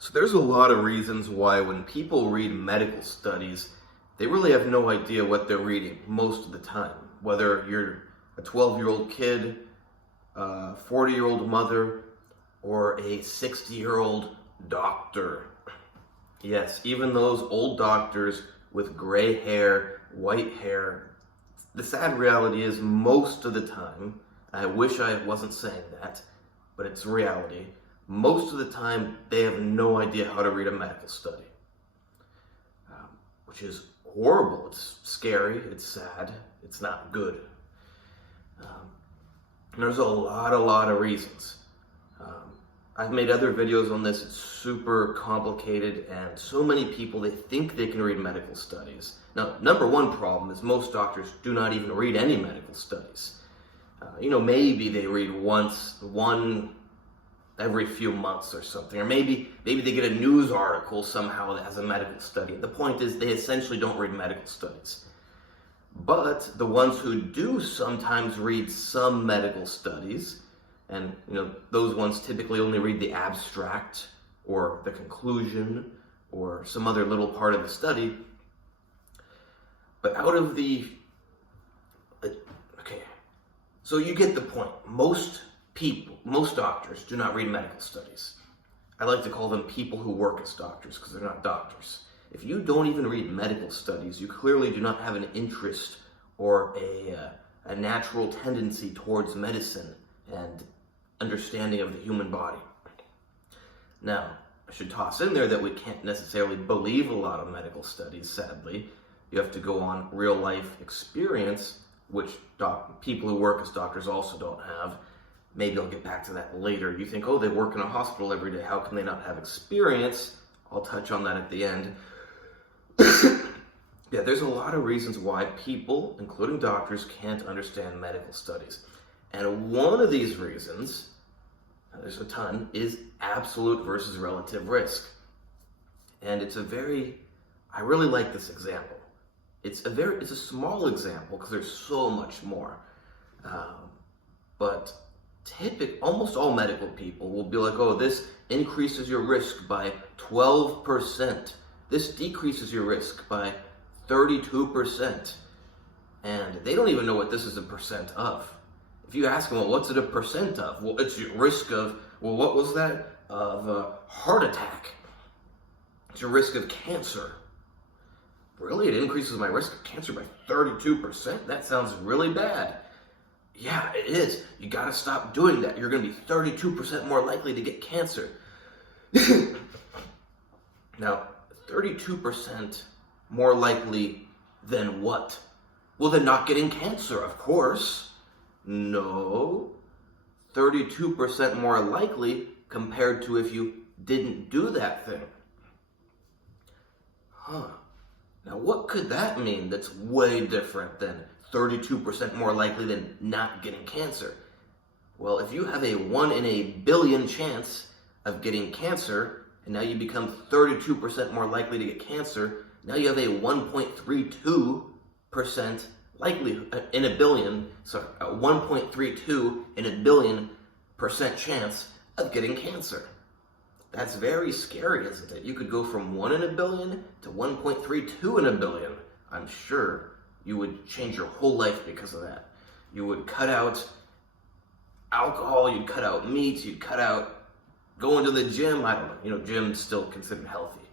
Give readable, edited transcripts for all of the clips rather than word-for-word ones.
So there's a lot of reasons why when people read medical studies, they really have no idea what they're reading most of the time. Whether you're a 12-year-old kid, a 40-year-old mother, or a 60-year-old doctor. Yes, even those old doctors with gray hair, white hair. The sad reality is most of the time, I wish I wasn't saying that, but it's reality. Most of the time, they have no idea how to read a medical study, which is horrible. It's scary, it's sad, it's not good. There's a lot of reasons. I've made other videos on this. It's super complicated, and so many people, they think they can read medical studies. Now, number one problem is most doctors do not even read any medical studies. Maybe they read one every few months or something, or maybe they get a news article somehow that has a medical study. The point is they essentially don't read medical studies. But the ones who do sometimes read some medical studies, and those ones typically only read the abstract or the conclusion or some other little part of the study. But out of the so you get the point. Most doctors do not read medical studies. I like to call them people who work as doctors because they're not doctors. If you don't even read medical studies, you clearly do not have an interest or a natural tendency towards medicine and understanding of the human body. Now, I should toss in there that we can't necessarily believe a lot of medical studies, sadly. You have to go on real life experience, which people who work as doctors also don't have. Maybe I'll get back to that later. You think, oh, they work in a hospital every day. How can they not have experience? I'll touch on that at the end. Yeah, there's a lot of reasons why people, including doctors, can't understand medical studies. And one of these reasons, there's a ton, is absolute versus relative risk. And I really like this example. It's a small example because there's so much more. But almost all medical people will be like, oh, this increases your risk by 12%. This decreases your risk by 32%. And they don't even know what this is a percent of. If you ask them, well, what's it a percent of? Well, it's your risk of, well, what was that? Of a heart attack. It's your risk of cancer. Really? It increases my risk of cancer by 32%? That sounds really bad. Yeah, it is. You gotta stop doing that. You're gonna be 32% more likely to get cancer. Now, 32% more likely than what? Well, than not getting cancer, of course. No. 32% more likely compared to if you didn't do that thing. Now, what could that mean that's way different than 32% more likely than not getting cancer? Well, if you have a 1 in a billion chance of getting cancer, and now you become 32% more likely to get cancer, now you have a 1.32% likelihood in a billion, sorry, a 1.32 in a billion % chance of getting cancer. That's very scary, isn't it? You could go from 1 in a billion to 1.32 in a billion. I'm sure you would change your whole life because of that. You would cut out alcohol, you'd cut out meat, you'd cut out going to the gym. I don't know. Gym's still considered healthy.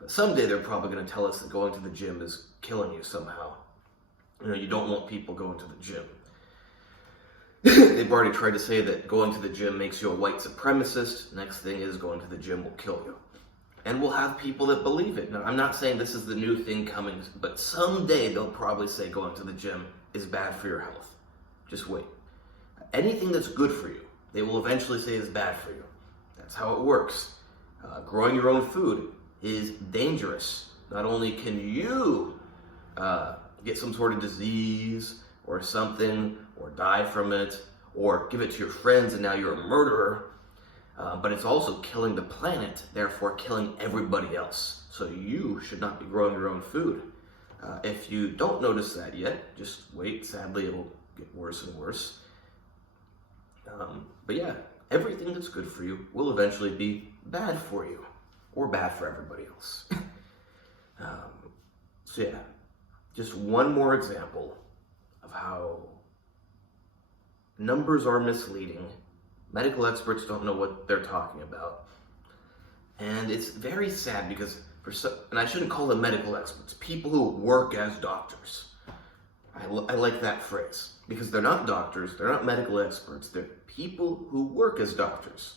But someday they're probably going to tell us that going to the gym is killing you somehow. You don't want people going to the gym. They've already tried to say that going to the gym makes you a white supremacist. Next thing is going to the gym will kill you. And we'll have people that believe it. Now, I'm not saying this is the new thing coming, but someday they'll probably say going to the gym is bad for your health. Just wait. Anything that's good for you, they will eventually say is bad for you. That's how it works. Growing your own food is dangerous. Not only can you get some sort of disease or something, or die from it, or give it to your friends and now you're a murderer, but it's also killing the planet, therefore killing everybody else. So you should not be growing your own food. If you don't notice that yet, just wait. Sadly, it will get worse and worse. But yeah, everything that's good for you will eventually be bad for you. or bad for everybody else. So yeah, just one more example of how numbers are misleading. Medical experts don't know what they're talking about. And it's very sad because, and I shouldn't call them medical experts, people who work as doctors. I like that phrase, because they're not doctors, they're not medical experts, they're people who work as doctors.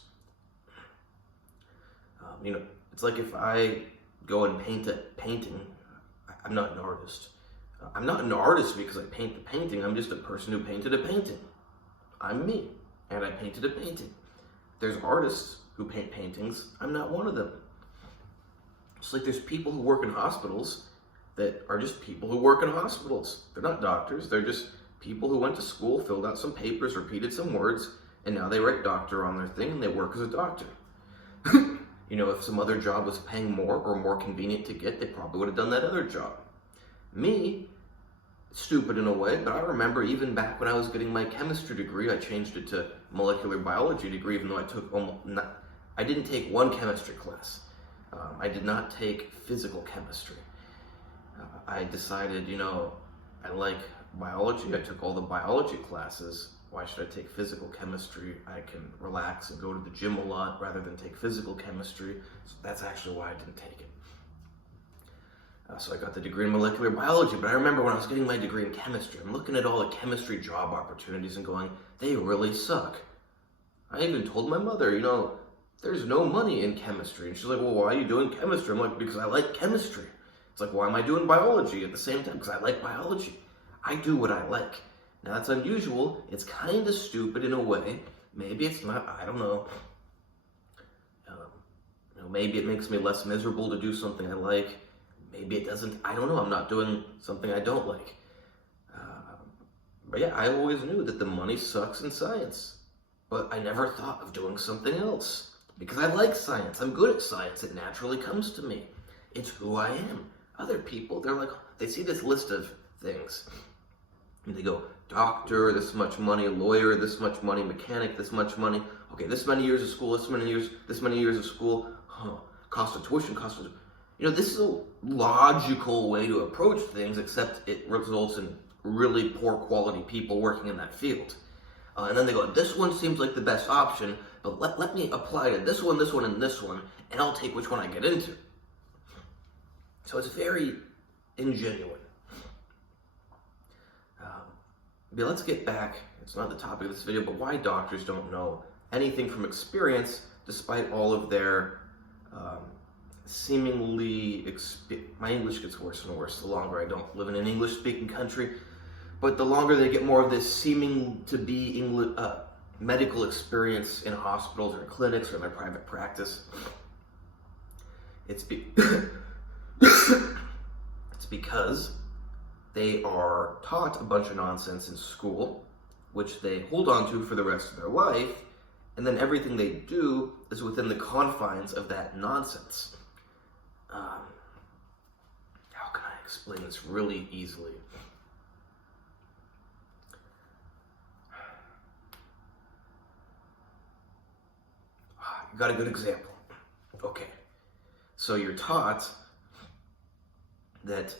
It's like if I go and paint a painting, I'm not an artist. I'm not an artist because I paint the painting, I'm just a person who painted a painting. I'm me, and I painted a painting. There's artists who paint paintings, I'm not one of them. Just like there's people who work in hospitals that are just people who work in hospitals. They're not doctors, they're just people who went to school, filled out some papers, repeated some words, and now they write doctor on their thing and they work as a doctor. If some other job was paying more or more convenient to get, they probably would have done that other job. Me, stupid in a way, but I remember even back when I was getting my chemistry degree, I changed it to molecular biology degree, even though I didn't take one chemistry class. I did not take physical chemistry. I decided, I like biology. I took all the biology classes. Why should I take physical chemistry? I can relax and go to the gym a lot rather than take physical chemistry. So that's actually why I didn't take it. So I got the degree in molecular biology, but I remember when I was getting my degree in chemistry, I'm looking at all the chemistry job opportunities and going, they really suck. I even told my mother, there's no money in chemistry. And she's like, well, why are you doing chemistry? I'm like, because I like chemistry. It's like, why am I doing biology at the same time? Because I like biology. I do what I like. Now, that's unusual. It's kind of stupid in a way. Maybe it's not. I don't know. Maybe it makes me less miserable to do something I like. Maybe it doesn't. I don't know. I'm not doing something I don't like. But yeah, I always knew that the money sucks in science. But I never thought of doing something else. Because I like science. I'm good at science. It naturally comes to me. It's who I am. Other people, they see this list of things. And they go, doctor, this much money, lawyer, this much money, mechanic, this much money. Okay, this many years of school, this many years of school. Cost of tuition, this is a logical way to approach things, except it results in really poor quality people working in that field. And then they go, this one seems like the best option, but let me apply to this one, and this one, and I'll take which one I get into. So it's very ingenuine. But let's get back, it's not the topic of this video, but why doctors don't know anything from experience, despite all of their my English gets worse and worse the longer I don't live in an English-speaking country, but the longer they get more of this seeming to be medical experience in hospitals or clinics or in their private practice. It's because they are taught a bunch of nonsense in school, which they hold on to for the rest of their life, and then everything they do is within the confines of that nonsense. How can I explain this really easily? You got a good example. Okay. So you're taught that,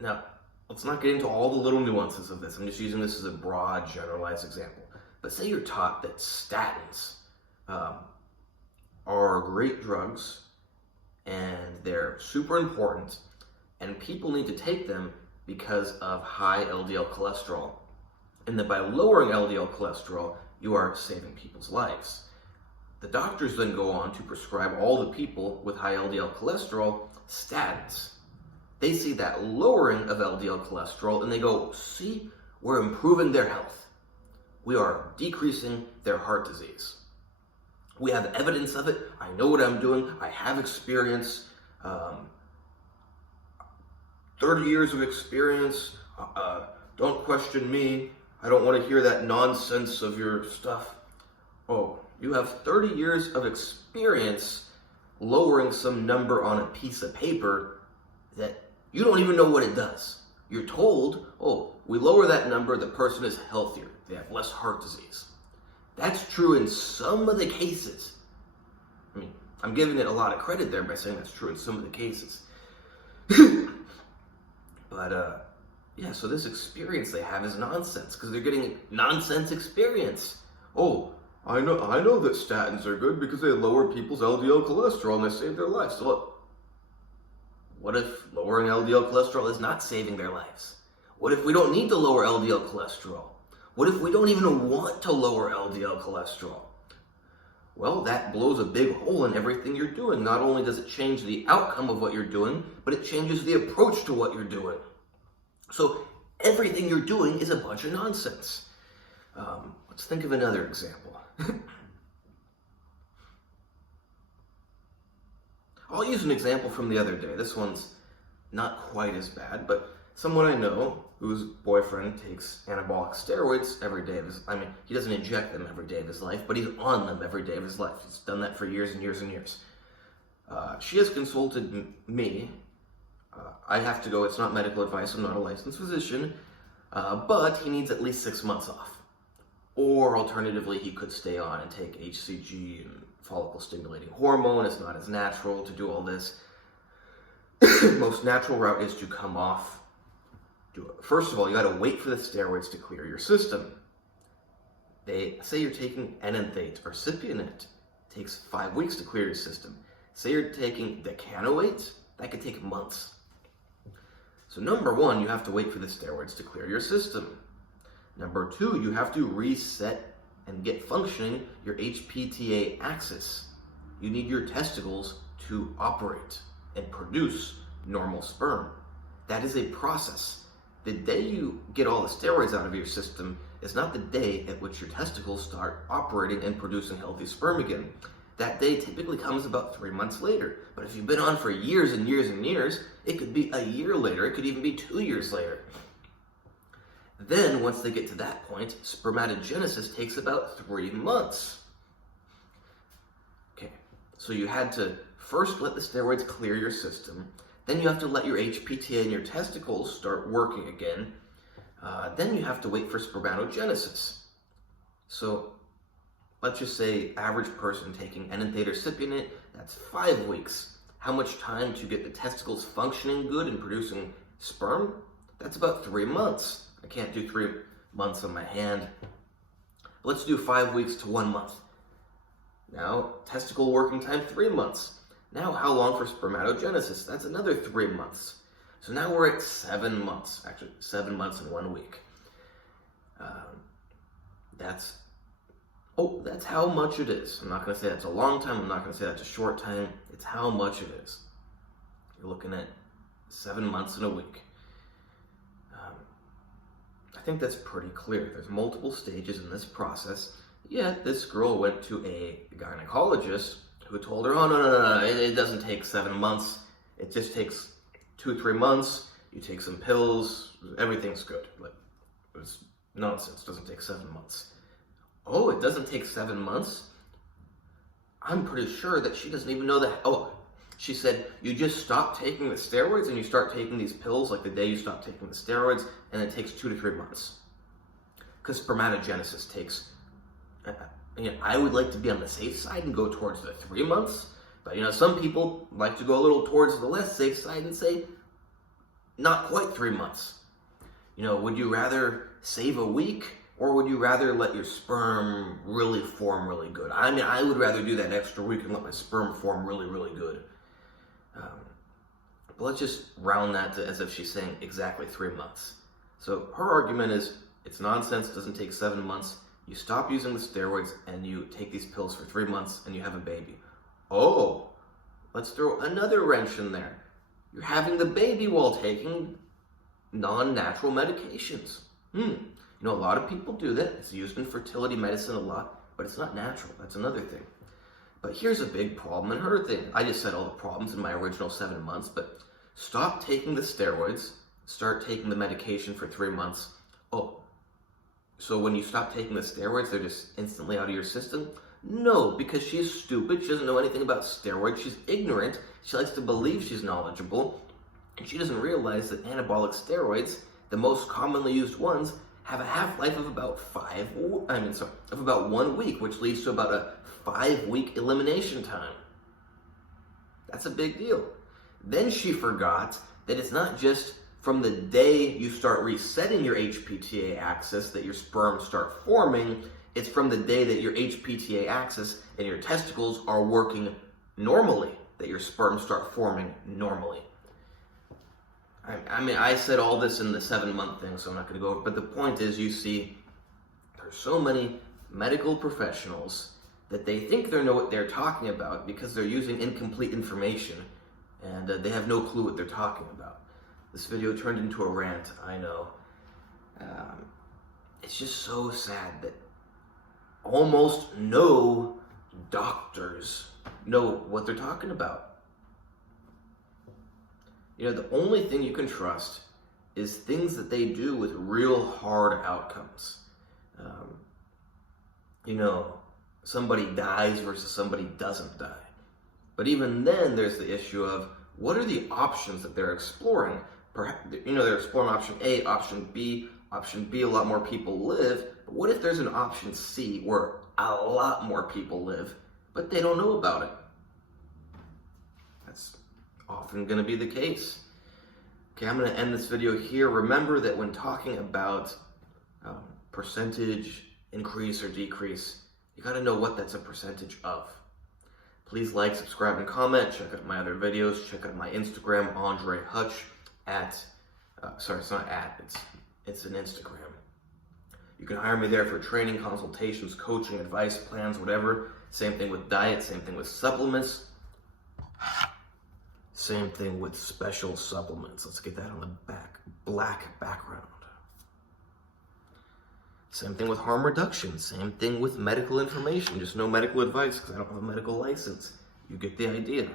now, let's not get into all the little nuances of this. I'm just using this as a broad, generalized example. But say you're taught that statins are great drugs and they're super important and people need to take them because of high LDL cholesterol. And that by lowering LDL cholesterol, you are saving people's lives. The doctors then go on to prescribe all the people with high LDL cholesterol statins. They see that lowering of LDL cholesterol and they go, see, we're improving their health. We are decreasing their heart disease. We have evidence of it. I know what I'm doing. I have experience. 30 years of experience. Don't question me. I don't want to hear that nonsense of your stuff. Oh, you have 30 years of experience lowering some number on a piece of paper that you don't even know what it does. You're told, oh, we lower that number, the person is healthier. They have less heart disease. That's true in some of the cases. I'm giving it a lot of credit there by saying that's true in some of the cases. But, yeah, so this experience they have is nonsense, because they're getting nonsense experience. Oh, I know that statins are good because they lower people's LDL cholesterol and they save their lives. So what if lowering LDL cholesterol is not saving their lives? What if we don't need to lower LDL cholesterol? What if we don't even want to lower LDL cholesterol? Well, that blows a big hole in everything you're doing. Not only does it change the outcome of what you're doing, but it changes the approach to what you're doing. So everything you're doing is a bunch of nonsense. Let's think of another example. I'll use an example from the other day. This one's not quite as bad, but someone I know whose boyfriend takes anabolic steroids every day of his, he doesn't inject them every day of his life, but he's on them every day of his life. He's done that for years and years and years. She has consulted me. I have to go, it's not medical advice, I'm not a licensed physician, but he needs at least 6 months off. Or alternatively, he could stay on and take HCG and follicle stimulating hormone. It's not as natural to do all this. Most natural route is to come off. First of all, you got to wait for the steroids to clear your system. They say you're taking enanthate or cypionate. It takes 5 weeks to clear your system. Say you're taking decanoate, that could take months. So number one, you have to wait for the steroids to clear your system. Number two, you have to reset and get functioning your HPTA axis. You need your testicles to operate and produce normal sperm. That is a process. The day you get all the steroids out of your system is not the day at which your testicles start operating and producing healthy sperm again. That day typically comes about 3 months later. But if you've been on for years and years and years, it could be a year later, it could even be 2 years later. Then, once they get to that point, spermatogenesis takes about 3 months. Okay, so you had to first let the steroids clear your system, then you have to let your HPTA and your testicles start working again, then you have to wait for spermatogenesis. So, let's just say average person taking enanthate or cypionate, that's 5 weeks. How much time to get the testicles functioning good and producing sperm? That's about 3 months. I can't do 3 months on my hand. Let's do 5 weeks to 1 month. Now, testicle working time, 3 months. Now, how long for spermatogenesis? That's another 3 months. So now we're at 7 months. Actually, 7 months and 1 week. That's how much it is. I'm not going to say that's a long time. I'm not going to say that's a short time. It's how much it is. You're looking at 7 months and a week. I think that's pretty clear. There's multiple stages in this process. Yet this girl went to a gynecologist who told her, oh, no, it doesn't take 7 months. It just takes 2-3 months. You take some pills, everything's good. Like, it's nonsense. It doesn't take 7 months. Oh, it doesn't take 7 months? I'm pretty sure that she doesn't even know that. Oh, she said, you just stop taking the steroids and you start taking these pills like the day you stop taking the steroids, and it takes 2 to 3 months. Because spermatogenesis takes, I would like to be on the safe side and go towards the 3 months, but some people like to go a little towards the less safe side and say, not quite 3 months. Would you rather save a week, or would you rather let your sperm really form really good? I would rather do that extra week and let my sperm form really, really good. But let's just round that to as if she's saying exactly 3 months. So her argument is, it's nonsense, doesn't take 7 months. You stop using the steroids and you take these pills for 3 months and you have a baby. Oh, let's throw another wrench in there. You're having the baby while taking non-natural medications. A lot of people do that. It's used in fertility medicine a lot, but it's not natural. That's another thing. But here's a big problem in her thing. I just said all the problems in my original 7 months, but stop taking the steroids, start taking the medication for 3 months. Oh, so when you stop taking the steroids, they're just instantly out of your system? No, because she's stupid. She doesn't know anything about steroids. She's ignorant. She likes to believe she's knowledgeable. And she doesn't realize that anabolic steroids, the most commonly used ones, have a half-life of about 1 week, which leads to about a 5-week elimination time. That's a big deal. Then she forgot that it's not just from the day you start resetting your HPTA axis that your sperm start forming, it's from the day that your HPTA axis and your testicles are working normally that your sperm start forming normally. I mean, I said all this in the 7-month thing, so I'm not going to go over it, but the point is, you see, there's so many medical professionals that they think they know what they're talking about because they're using incomplete information, and they have no clue what they're talking about. This video turned into a rant, I know. It's just so sad that almost no doctors know what they're talking about. You know, the only thing you can trust is things that they do with real hard outcomes. You know, somebody dies versus somebody doesn't die. But even then, there's the issue of what are the options that they're exploring? Perhaps, you know, they're exploring option A, option B. Option B, a lot more people live. But what if there's an option C where a lot more people live, but they don't know about it? That's often going to be the case. Okay, I'm going to end this video here. Remember that when talking about percentage increase or decrease, you got to know what that's a percentage of. Please like, subscribe, and comment. Check out my other videos. Check out my Instagram, AndreyHutch, sorry, it's not it's an Instagram. You can hire me there for training, consultations, coaching, advice, plans, whatever. Same thing with diet, same thing with supplements. Same thing with special supplements. Let's get that on the black background. Same thing with harm reduction. Same thing with medical information. Just no medical advice because I don't have a medical license. You get the idea.